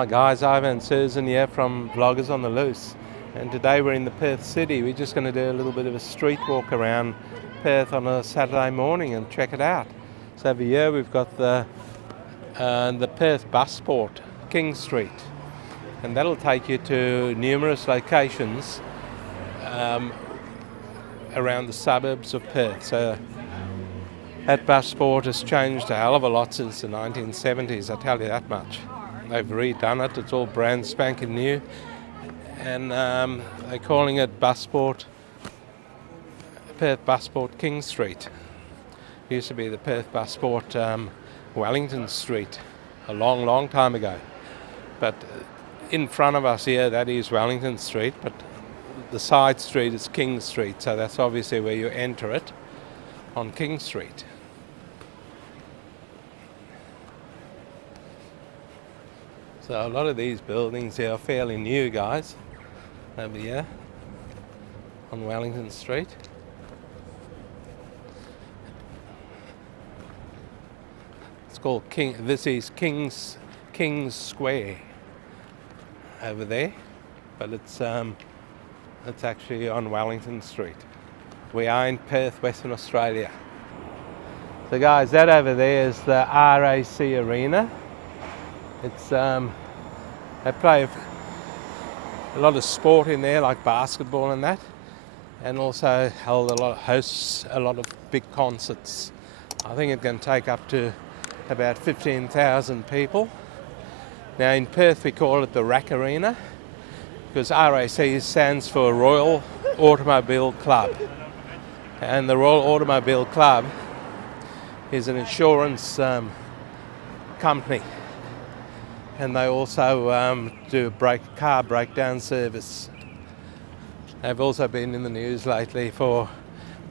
Hi guys, Ivan and Susan here from Vloggers on the Loose, and today we're in the Perth city. We're just going to do a little bit of a street walk around Perth on a Saturday morning and check it out. So over here we've got the Perth bus port, King Street, and that'll take you to numerous locations around the suburbs of Perth. So that bus port has changed a hell of a lot since the 1970s, I tell you that much. They've redone it, it's all brand spanking new, and they're calling it Perth Busport King Street. It used to be the Perth Busport Wellington Street a long time ago. But in front of us here, that is Wellington Street, but the side street is King Street, so that's obviously where you enter it, on King Street. So a lot of these buildings here are fairly new, guys, over here on Wellington Street. It's called this is King's Square over there, but it's actually on Wellington Street. We are in Perth, Western Australia. So guys, that over there is the RAC Arena. It's they play a lot of sport in there, like basketball and that, and also hosts a lot of big concerts. I think it can take up to about 15,000 people. Now in Perth we call it the RAC Arena, because RAC stands for Royal Automobile Club, and the Royal Automobile Club is an insurance company, and they also do car breakdown service. They've also been in the news lately for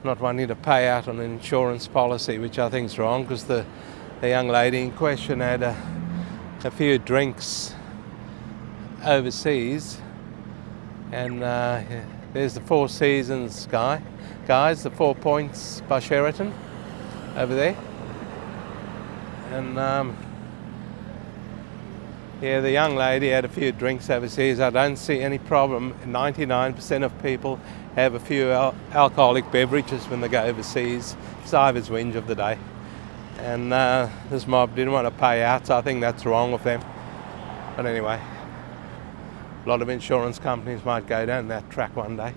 not wanting to pay out on an insurance policy, which I think is wrong, because the young lady in question had a few drinks overseas, and there's the Four Seasons guys, the 4 Points by Sheraton over there, and yeah, the young lady had a few drinks overseas. I don't see any problem. 99% of people have a few alcoholic beverages when they go overseas. It's Ivor's whinge of the day. And this mob didn't want to pay out, so I think that's wrong with them. But anyway, a lot of insurance companies might go down that track one day.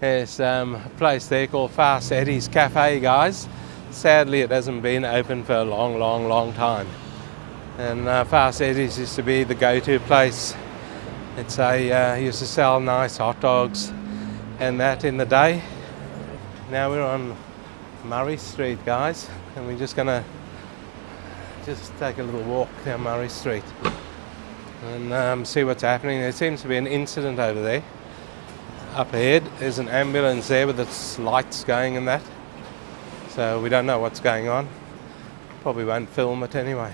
There's a place there called Fast Eddie's Cafe, guys. Sadly, it hasn't been open for a long time. And Fast Eddie's used to be the go-to place. It's used to sell nice hot dogs and that in the day. Now we're on Murray Street, guys, and we're just gonna take a little walk down Murray Street and see what's happening. There seems to be an incident over there. Up ahead, there's an ambulance there with its lights going and that. So we don't know what's going on. Probably won't film it anyway.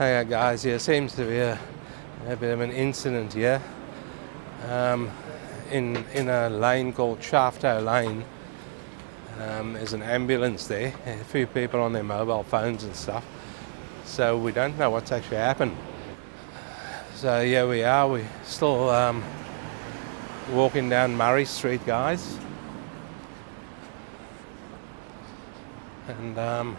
Hey guys, there seems to be a bit of an incident here in a lane called Shafto Lane. There's an ambulance there, a few people on their mobile phones and stuff. So we don't know what's actually happened. So yeah, we are. We're still walking down Murray Street, guys. And a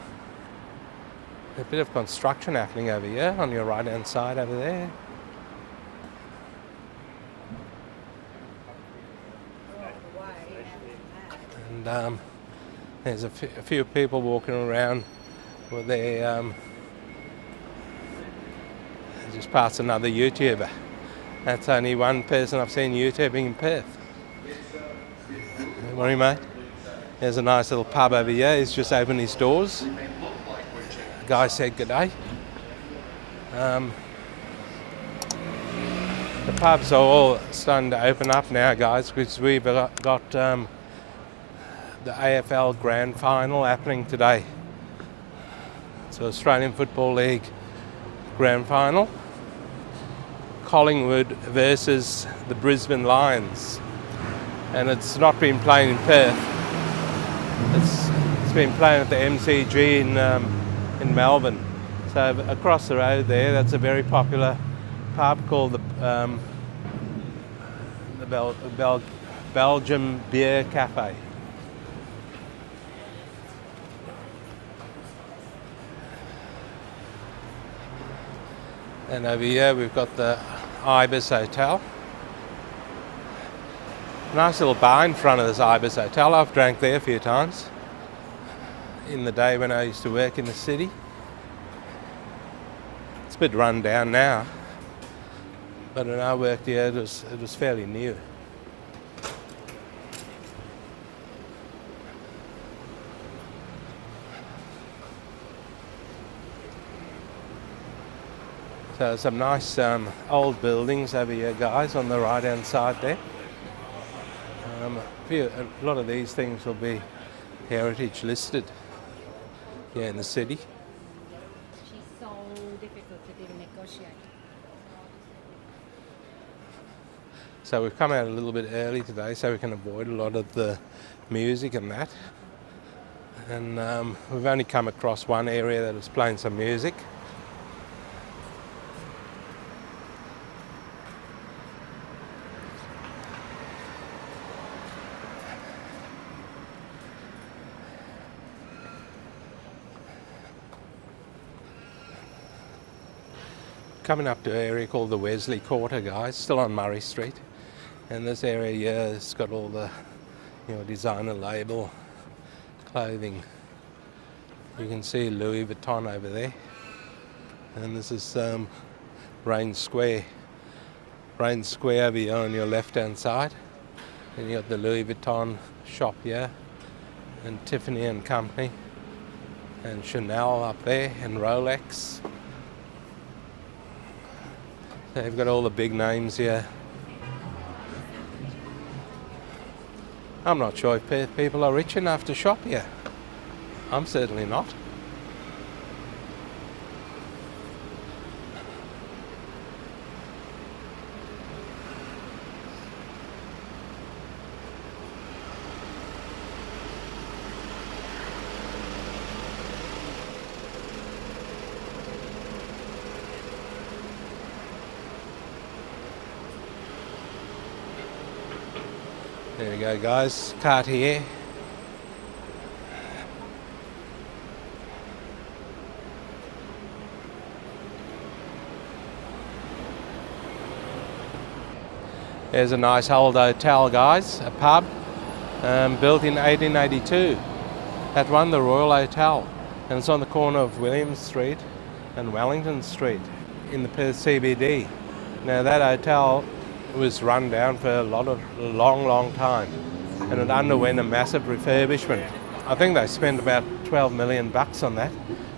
bit of construction happening over here on your right hand side over there. And there's a few people walking around with their just past another YouTuber. That's only one person I've seen YouTubing in Perth. Morning, mate. There's a nice little pub over here. He's just opened his doors. The guy said good day. The pubs are all starting to open up now, guys, because we've got the AFL Grand Final happening today. So Australian Football League Grand Final. Collingwood versus the Brisbane Lions. And it's not been playing in Perth. It's been playing at the MCG in Melbourne. So across the road there, that's a very popular pub called the Belgium Beer Cafe. And over here we've got the Ibis Hotel. Nice little bar in front of this Ibis Hotel. I've drank there a few times in the day when I used to work in the city. It's a bit run down now, but when I worked here it was fairly new. So some nice old buildings over here, guys, on the right hand side there. A lot of these things will be heritage listed here in the city. She's so difficult to even negotiate. So we've come out a little bit early today so we can avoid a lot of the music and that. And we've only come across one area that is playing some music. Coming up to an area called the Wesley Quarter, guys, still on Murray Street. And this area here has got all the designer label clothing. You can see Louis Vuitton over there. And this is Rain Square. Rain Square over here on your left hand side. And you got the Louis Vuitton shop here. And Tiffany and Company. And Chanel up there and Rolex. They've got all the big names here. I'm not sure if Perth people are rich enough to shop here. I'm certainly not. There we go, guys. Cartier. There's a nice old hotel, guys, a pub, built in 1882. That one, the Royal Hotel, and it's on the corner of William Street and Wellington Street in the Perth CBD. Now that hotel was run down for a long time, and it underwent a massive refurbishment. I think they spent about 12 million bucks on that,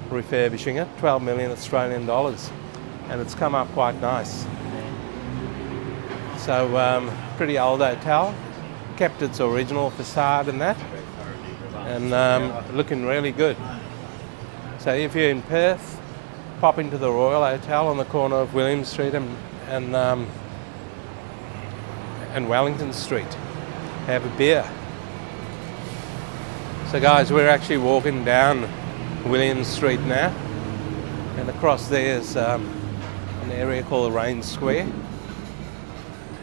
refurbishing it, 12 million Australian dollars, and it's come up quite nice. So pretty old hotel, kept its original facade and that, and looking really good. So if you're in Perth, pop into the Royal Hotel on the corner of William Street and Wellington Street. Have a beer. So guys, we're actually walking down William Street now, and across there is an area called Rain Square,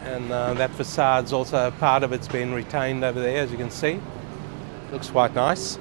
and that facade's also, part of it's been retained over there, as you can see. Looks quite nice.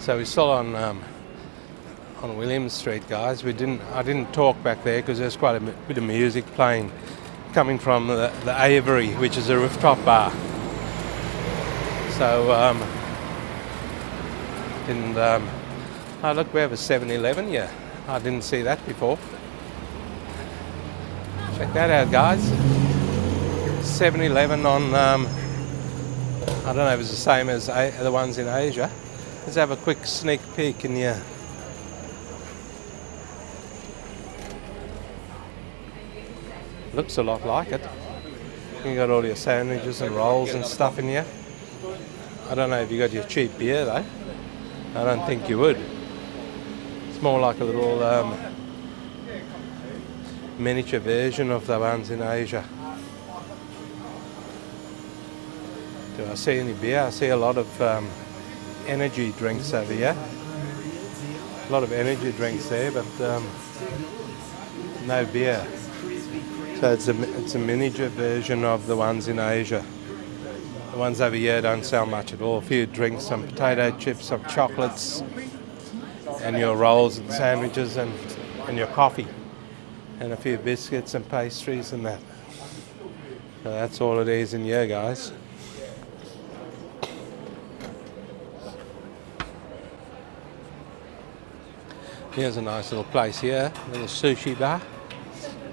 So we're still on William Street, guys. I didn't talk back there because there's quite a bit of music playing, coming from the Aviary, which is a rooftop bar. So oh look, we have a 7-Eleven here. I didn't see that before. Check that out, guys. 7-Eleven on I don't know if it's the same as the ones in Asia. Let's have a quick sneak peek in here. Looks a lot like it. You got all your sandwiches and rolls and stuff in here. I don't know if you got your cheap beer though. I don't think you would. It's more like a little miniature version of the ones in Asia. Do I see any beer? I see a lot of energy drinks over here. A lot of energy drinks there, but no beer. So it's a miniature version of the ones in Asia. The ones over here don't sell much at all. A few drinks, some potato chips, some chocolates, and your rolls and sandwiches and your coffee, and a few biscuits and pastries and that. So that's all it is in here, guys. Here's a nice little place here, a little sushi bar.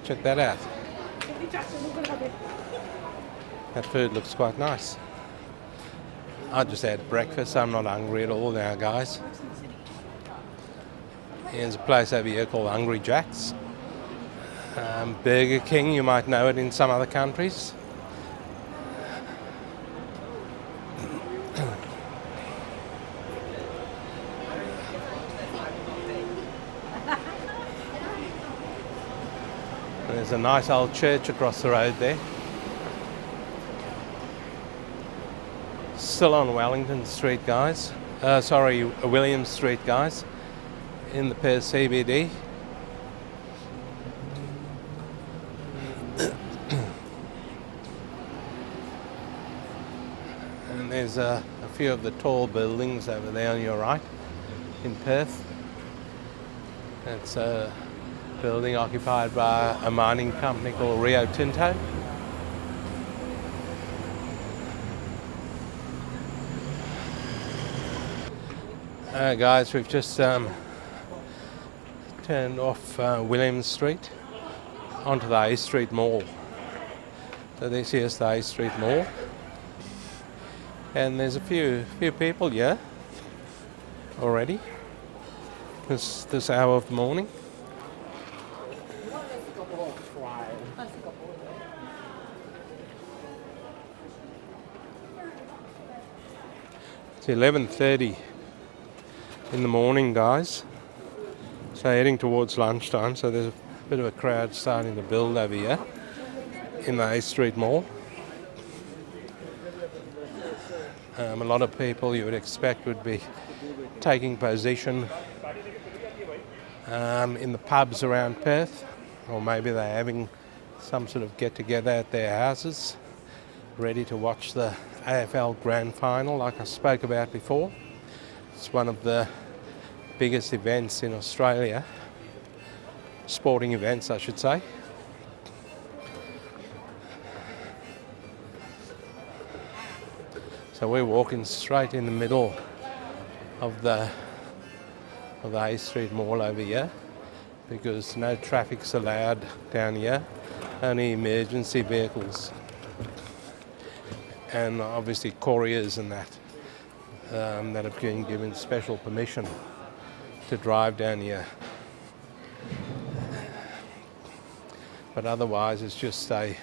Check that out. That food looks quite nice. I just had breakfast, I'm not hungry at all now, guys. Here's a place over here called Hungry Jack's. Burger King, you might know it in some other countries. There's a nice old church across the road there. Still on Wellington Street, guys. William Street, guys, in the Perth CBD. And there's a few of the tall buildings over there on your right in Perth. It's a building occupied by a mining company called Rio Tinto. Guys, we've just turned off William Street onto the A Street Mall. So this here's the A Street Mall, and there's a few people here already this hour of the morning. It's 11:30 in the morning, guys. So heading towards lunchtime. So there's a bit of a crowd starting to build over here in the A Street Mall. A lot of people you would expect would be taking position in the pubs around Perth, or maybe they're having some sort of get together at their houses, ready to watch the AFL Grand Final like I spoke about before. It's one of the biggest events in Australia, sporting events I should say. So we're walking straight in the middle of the Hay Street Mall over here, because no traffic's allowed down here, only emergency vehicles and obviously couriers and that have been given special permission to drive down here. But otherwise it's just a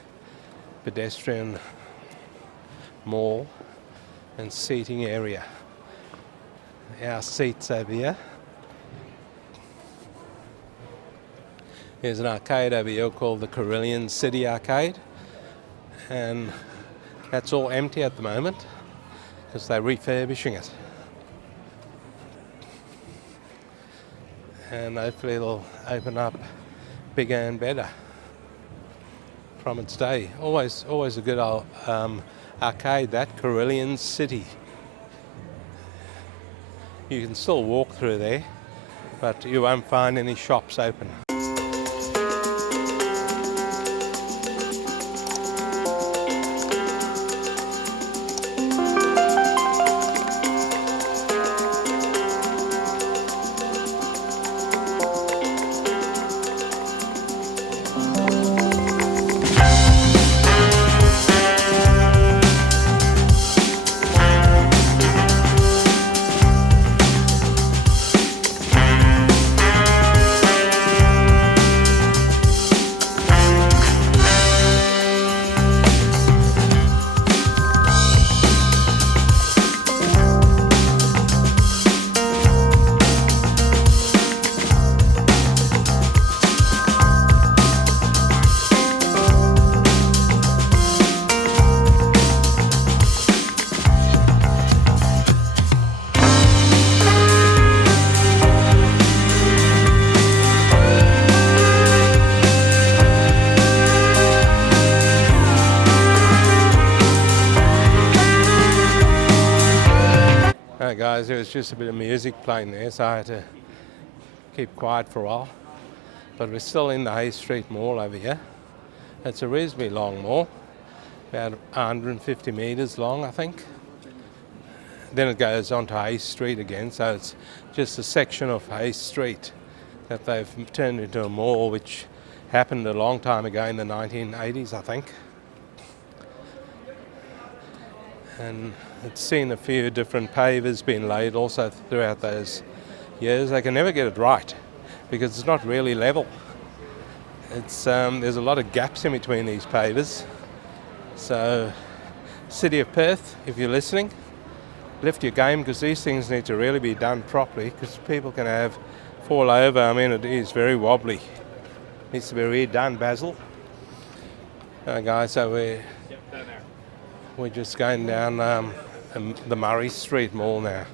pedestrian mall and seating area. Our seats over here. There's an arcade over here called the Wellington City Arcade, and that's all empty at the moment because they're refurbishing it. And hopefully it'll open up bigger and better from its day. Always a good old arcade, that Wellington City. You can still walk through there, but you won't find any shops open. Guys, there was just a bit of music playing there, so I had to keep quiet for a while. But we're still in the Hay Street Mall over here. It's a reasonably long mall, about 150 metres long, I think. Then it goes on to Hay Street again, so it's just a section of Hay Street that they've turned into a mall, which happened a long time ago in the 1980s, I think. And it's seen a few different pavers being laid also throughout those years. They can never get it right because it's not really level. It's there's a lot of gaps in between these pavers. So, City of Perth, if you're listening, lift your game, because these things need to really be done properly, because people can fall over. I mean, it is very wobbly. Needs to be redone, Basil. Guys, so we're just going down the Murray Street Mall now.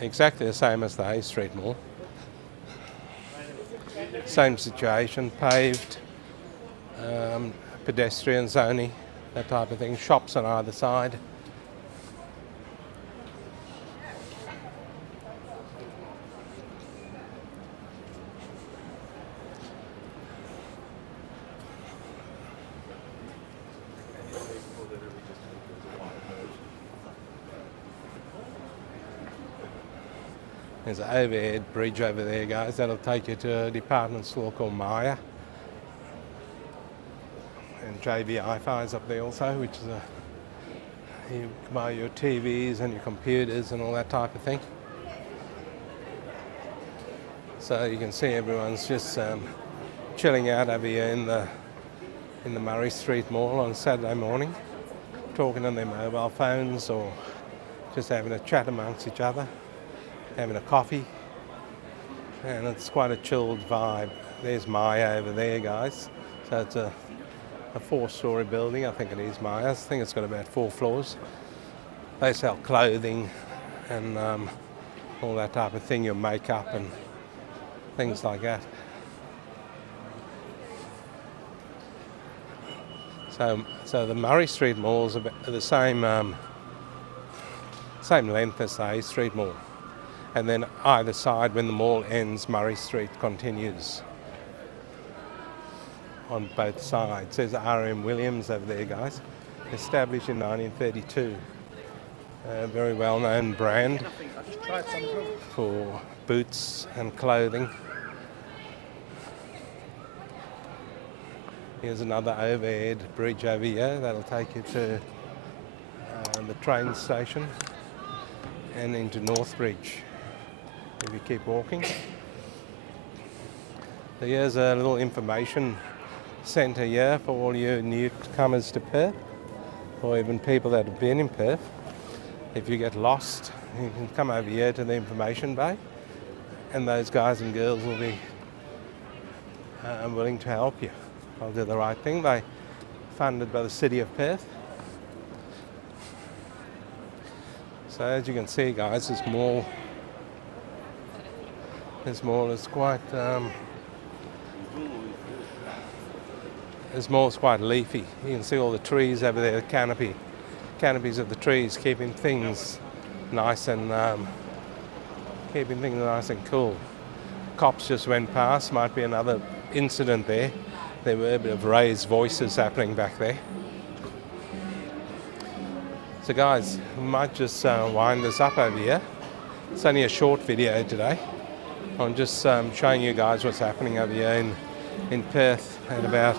Exactly the same as the Hay Street Mall. Same situation, paved, pedestrians only, that type of thing. Shops on either side. There's an overhead bridge over there, guys. That'll take you to a department store called Maya. And JB Hi-Fi's up there also, which is you can buy your TVs and your computers and all that type of thing. So you can see everyone's just chilling out over here in the Murray Street Mall on Saturday morning, talking on their mobile phones or just having a chat amongst each other, having a coffee, and it's quite a chilled vibe. There's Maya over there, guys. So it's a 4-story building, I think it is Maya's. I think it's got about 4 floors. They sell clothing and all that type of thing, your makeup and things like that. So the Murray Street Mall is the same length as the Hay Street Mall. And then either side, when the mall ends, Murray Street continues on both sides. There's R.M. Williams over there, guys. Established in 1932. A very well-known brand for boots and clothing. Here's another overhead bridge over here that'll take you to the train station and into Northbridge if you keep walking. So here's a little information centre here for all you newcomers to Perth, or even people that have been in Perth. If you get lost, you can come over here to the information bay, and those guys and girls will be willing to help you. I'll do the right thing. They're funded by the City of Perth. So as you can see, guys, this mall is quite leafy. You can see all the trees over there, the canopies of the trees, keeping things nice and cool. Cops just went past. Might be another incident there. There were a bit of raised voices happening back there. So guys, we might just wind this up over here. It's only a short video today. I'm just showing you guys what's happening over here in Perth at about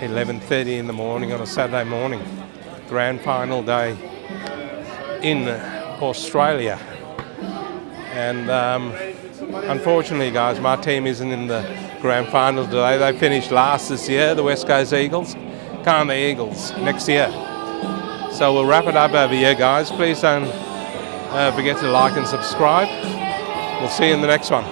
11:30 in the morning on a Saturday morning. Grand final day in Australia. And unfortunately, guys, my team isn't in the grand final today. They finished last this year, the West Coast Eagles. Can't the Eagles next year? So we'll wrap it up over here, guys. Please don't forget to like and subscribe. We'll see you in the next one.